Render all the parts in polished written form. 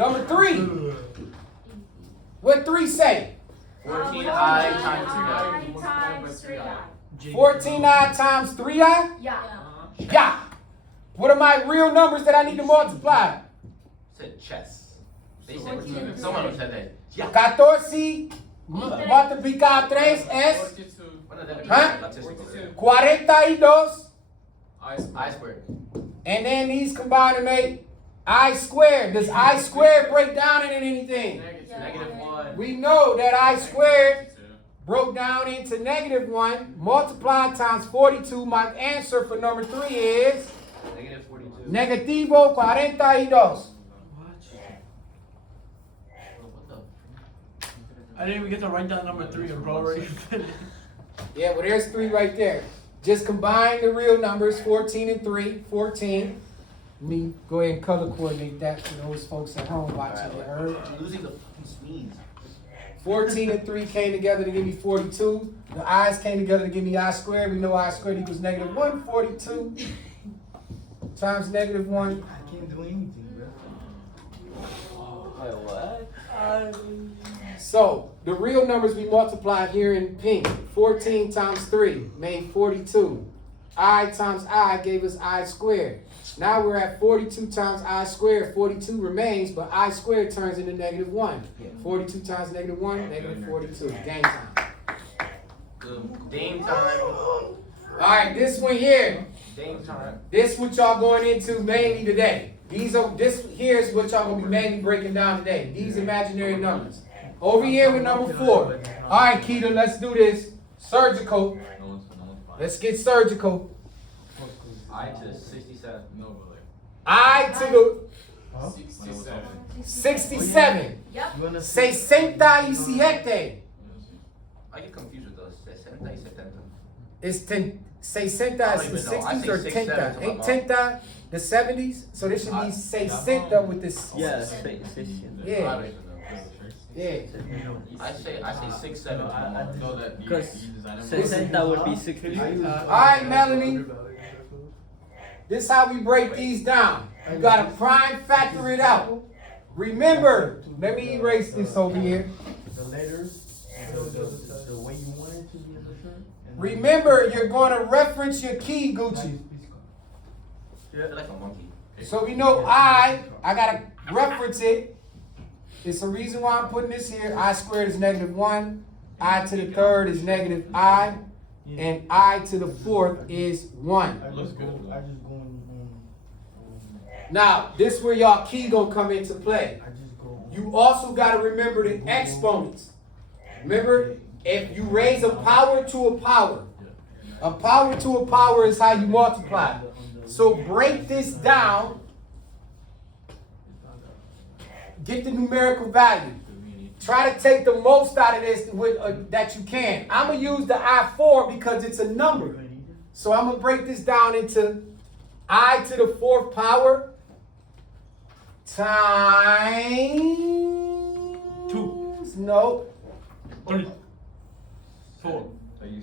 Number 3. What 3 say? 14i times 3i. 14i times 3i? Yeah. Yeah. What are my real numbers that I need to multiply? Said chess. They said someone said that. Yeah. 14 multiplicado 3 es Huh? 42. I squared. And then these combine to make I squared. Does I squared break down into anything? -1. We know that I squared broke down into -1. Multiply times 42. My answer for number 3 is -42. negativo 42. I didn't even get to write down number 3 and bro already finished. Yeah, well, there's 3 right there. Just combine the real numbers, 14 and 3, 14. Let me go ahead and color coordinate that for those folks at home watching it. Heard? I'm losing the fucking sneeze. 14 and 3 came together to give me 42. The i's came together to give me I squared. We know I squared equals -1. 42 times -1. I can't do anything, bro. Wait, what? So the real numbers we multiply here in pink. 14 times 3 made 42. I times I gave us I squared. Now we're at 42 times I squared. 42 remains, but I squared turns into -1. 42 times -1, -42. Game time. Game time. All right, this one here. Game time. This what y'all going into mainly today. This here's what y'all gonna be mainly breaking down today. These imaginary numbers. Over here with number 4. All right, Keita, let's do this. Surgical. Let's get surgical. I to 67. I to the 67. 67. Yep. 67. I get confused with those. 60 y 70. It's 60 is the 60s or 10. Ain't 10 the 70s? So this should be 60 with this. Yeah, Yeah. Yeah. I say 6, 7. because 60 would be 60. All right, Melanie. This is how we break these down. You gotta prime factor it out. Remember, let me erase this over here. The letters, the way you want it to be in the shirt. Remember, you're going to reference your key, Gucci. You're like a monkey. So we know I gotta reference it. It's the reason why I'm putting this here. I squared is -1. I to the 3rd is -I. And I to the 4th is 1. I just go on. Now, this is where y'all key gonna come into play. I just go on. You also gotta remember the exponents. Remember, if you raise a power to a power is how you multiply. So break this down. Get the numerical value. Try to take the most out of this that you can. I'm going to use the I4 because it's a number. So I'm going to break this down into I to the 4th power times 2. No. 3. 4. So you're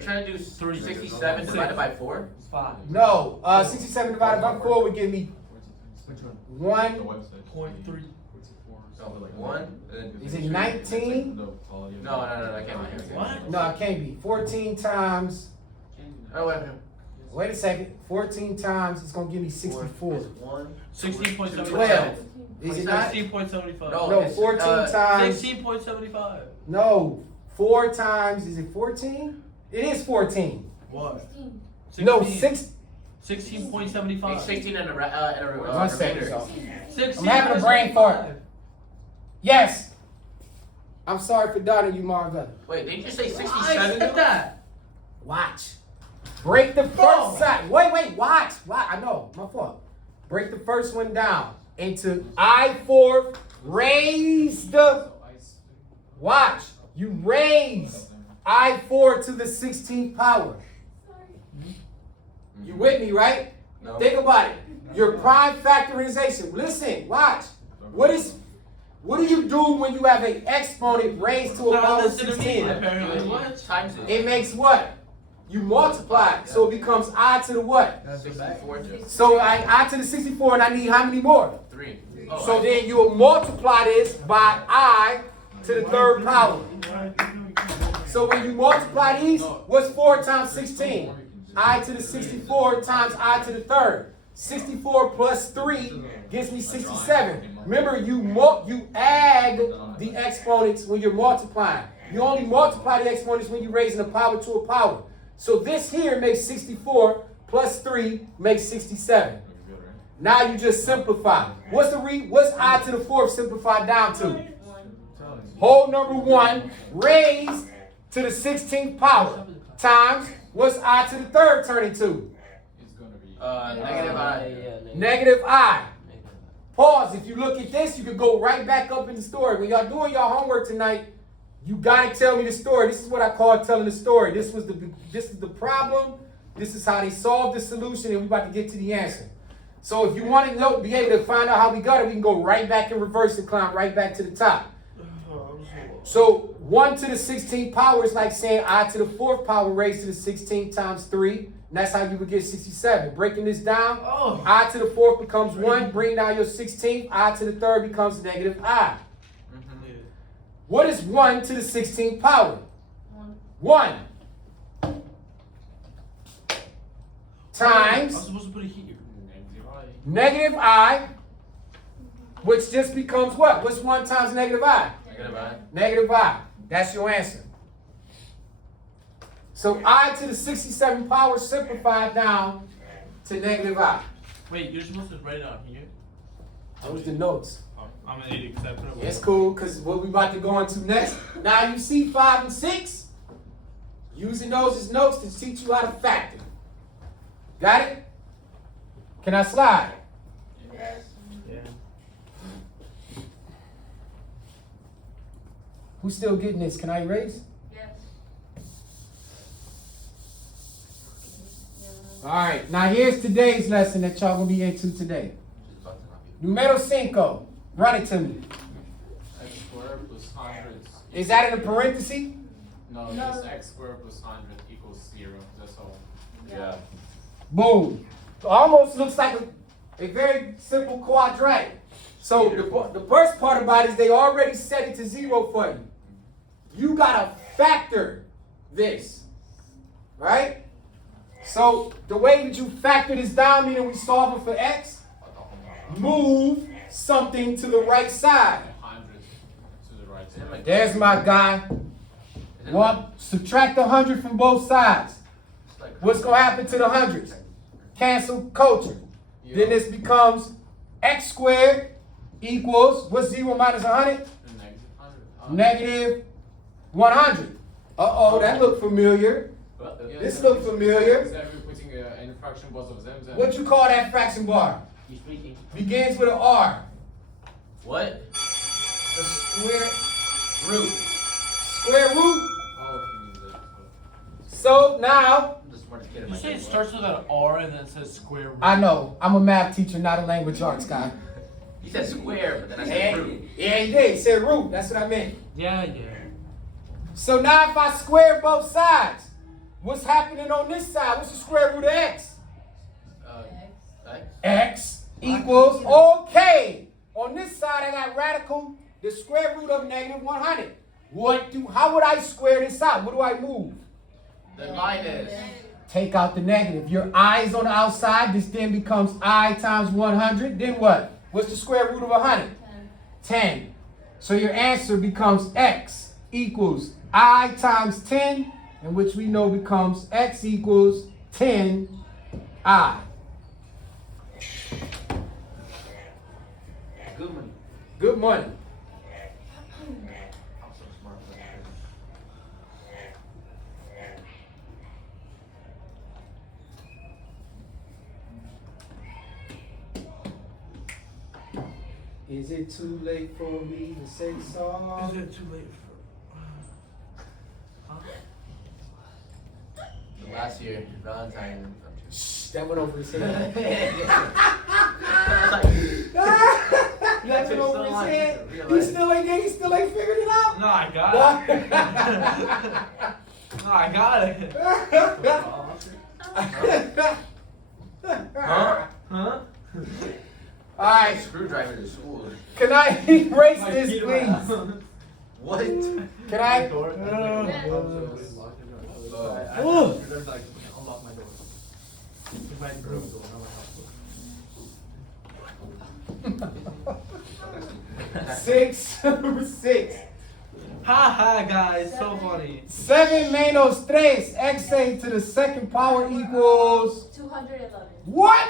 trying to do 67 divided by 4? 5. No. 67 divided by 4 would give me 1.3. No, 1. Is it 19? No, that can't be. What? No, it can't be. 14 times. Oh, wait. Wait a second. 14 times is going to give me 64. 1. 16.75. 12. Is it not? 16.75. No, 14 times. 16.75. No, 4 times. Is it 14? It is 14. What? No, 16. 6. 16.75. 16 and a One second. remainder. I'm having a brain fart. Yes. I'm sorry for doubting you, Marvell. Wait, did you just say I 67? said that. Watch. Break the first side. Wait. Watch. I know. My fault. Break the first one down into I4. Raise the. Watch. You raise I4 to the 16th power. You with me, right? No. Think about it. Your prime factorization. Listen. Watch. What do you do when you have an exponent raised to a Not power of listening to me, 16? apparently. What? Times it. It makes what? You multiply. So it becomes I to the what? That's the back. 64. So I to the 64 and I need how many more? 3. So then you will multiply this by I to the third power. So when you multiply these, what's 4 times 16? I to the 64 times I to the third. 64 plus 3 gives me 67. Remember, you add the exponents when you're multiplying. You only multiply the exponents when you're raising a power to a power. So this here makes 64 plus 3 makes 67. Now you just simplify. What's I to the fourth simplified down to? Whole number 1 raised to the 16th power times what's I to the third turning to? It's gonna be Negative I. Negative I. Pause. If you look at this, you could go right back up in the story. When y'all doing y'all homework tonight, you gotta tell me the story. This is what I call telling the story. This is the problem. This is how they solved the solution, and we're about to get to the answer. So if you want to know, be able to find out how we got it, we can go right back in reverse and climb right back to the top. So 1 to the 16th power is like saying I to the fourth power raised to the 16th times 3. And that's how you would get 67. Breaking this down, I to the fourth becomes 1. Bring down your 16th. I to the third becomes negative I. What is 1 to the 16th power? 1 times I'm supposed to put it here. negative I, which just becomes what? What's 1 times negative I? Negative I. Negative I. That's your answer. So I to the 67 power simplified down to negative I. Wait, you're supposed to write it out here? Those the notes. I'm an idiot because I put it It's cool, because what we about to go into next. Now you see 5 and 6. Using those as notes to teach you how to factor. Got it? Can I slide? Yeah. Who's still getting this? Can I erase? Yes. All right. Now here's today's lesson that y'all gonna be into today. Numero 5. Run it to me. x squared plus 100. Is that in a parenthesis? No, just x squared plus 100 equals 0. That's all. Yeah. Boom. Almost looks like a very simple quadratic. So the first part about it is they already set it to 0 for you. You gotta factor this, right? So the way that you factor this down, meaning we solve it for x, move something to the right side. 100 to the right side. There's my guy. Subtract 100 from both sides. What's gonna happen to the hundreds? Cancel culture. Then this becomes x squared equals, what's 0 minus 100? Negative 100. Uh-oh, that looked familiar. This looked familiar. Instead of putting any fraction both of them. What you call that fraction bar? He's speaking. Begins with an R. What? A square Root. root. Oh, he means that. So now, I'm the smartest kid in You my say it family. starts with an R and then it says square root. I know, I'm a math teacher, not a language arts guy. He said square, but then I said root. Yeah, he did. He said root. That's what I meant. Yeah. So now if I square both sides, what's happening on this side? What's the square root of x? X. X equals, okay. On this side, I got radical, the square root of negative 100. How would I square this out? What do I move? The minus. Take out the negative. Your I is on the outside. This then becomes I times 100. Then what? What's the square root of 100? 10. So your answer becomes x equals I times 10, and which we know becomes x equals 10I. Good money. Good money. I'm so smart. Is it too late for me to say sorry? Is it too late for? The last year, Valentine. Shh, that went over his head. That That went over his head. He still ain't there. He still ain't figured it out. No, I got it. No, I got it. Huh? Huh? Alright, Screwdriver to school. can I erase this, please? What? Can I? Door. Oh. Unlock my door. It's my room door, not my house door. 6 over 6. Haha, guys, so funny. 7 menos 3, xa to the second power equals 211. what?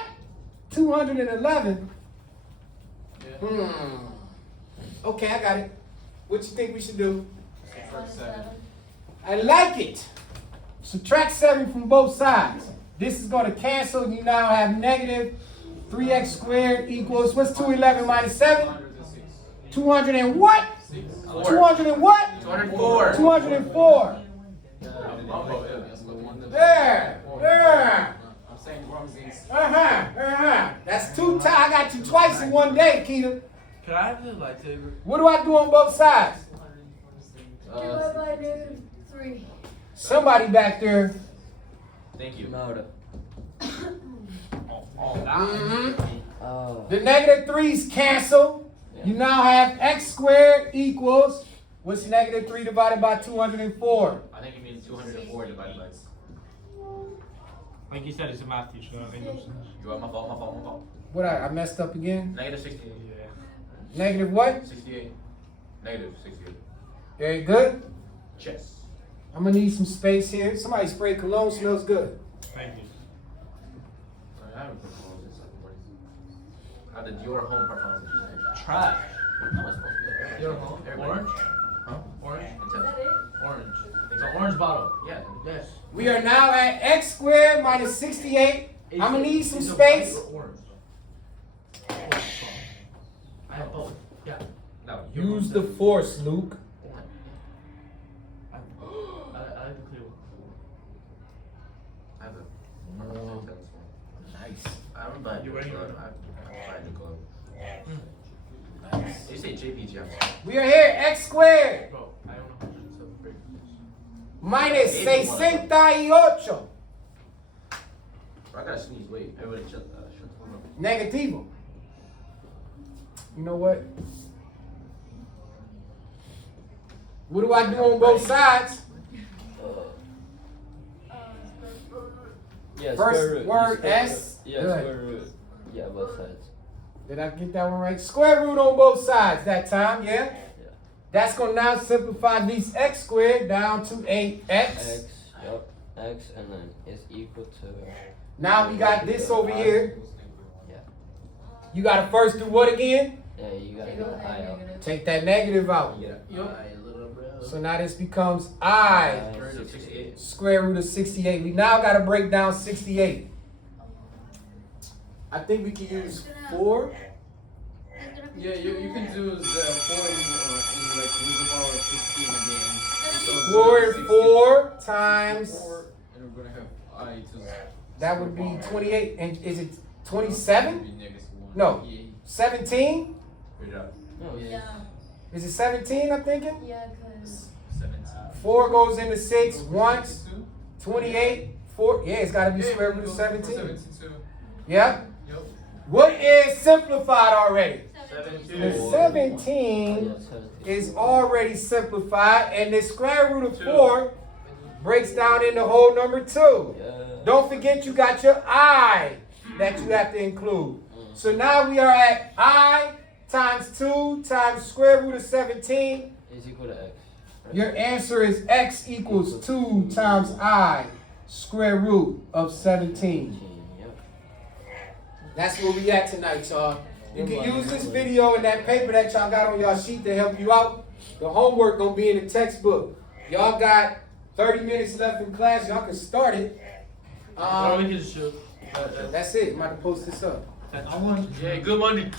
211? Okay, I got it. What you think we should do? Minus 7. I like it. Subtract 7 from both sides. This is going to cancel. You now have negative 3x squared equals, what's 211 minus 7? 200 and what? 200 and what? 204. 204. There. I'm saying wrong things. That's 2 times. I got you twice in one day, Keita. Can I have the lightsaber? What do I do on both sides? Divide by negative 3. Somebody back there. Thank you. Louder. Mhm. Oh. The negative 3's cancel. You now have x squared equals, what's negative 3 divided by 204? I think you mean 204 divided by. Like you said, it's a math teacher. I think it's You are my fault. What, I messed up again? Negative 68. Negative what? 68. Negative 68. Very good. Chess. I'm gonna need some space here. Somebody spray cologne, smells good. Thank you. I haven't put all this up. The Dior home performance. Trash. No, it's supposed to be. Your home? Everybody. Orange? Huh? Orange? It's Is a- that it? Orange. It's an orange bottle. Yeah. Yes. We are now at x squared minus 68. I'm gonna need some space. Orange. I have both. Yeah. No. Use the force, Luke. I like the clear one. I have a. Nice. I haven't bought You the wearing glove. it? I've tried the glove. Nice. You say JPG. We are here, x squared Bro, I don't know how to do this. Very minus 68. I gotta sneeze. Wait. Everybody shut the phone up. Negativo. You know what? What do I do on both sides? Yeah, First square root. word, Square S. root. Yeah, Good. square root. Yeah, both sides. Did I get that one right? Square root on both sides that time, yeah? Yeah. That's going to now simplify these x squared down to 8x. X, yup. X, and then it's equal to. Now we got this over here. Yeah. You got to first do what again? Yeah, you gotta Take get out the I that out. negative. Take that negative out. So now this becomes I Square root of 68. square root of 68. We now got to break down 68. I think we can use 4. Yeah, you can do the 4 in like with the power of 16 again. So 4 it's and 60 4 times, 4, and we're gonna have I to. that would be 28. And is it Would 27? be -1. No. Yeah. 17? Good job. No, Yeah. Is it 17, I'm thinking? Yeah, because 17. 4 goes into 6 once. 28, 4. Yeah, it's got to be Yeah, square root go of for 17. 72. Yep. Yep. What is simplified already? 72. The 17 Yeah, 17. is already simplified, and the square root of 4 breaks down into whole number 2. Yeah. Don't forget you got your I that you have to include. So now we are at I times 2 times square root of 17. Is equal to X. Right? Your answer is x equals 2 times I square root of 17. Yep. That's where we at tonight, y'all. You can use this video and that paper that y'all got on y'all sheet to help you out. The homework gonna be in the textbook. Y'all got 30 minutes left in class. Y'all can start it. Or we can shoot. That's it. I'm about to post this up. I want. Yeah, good money.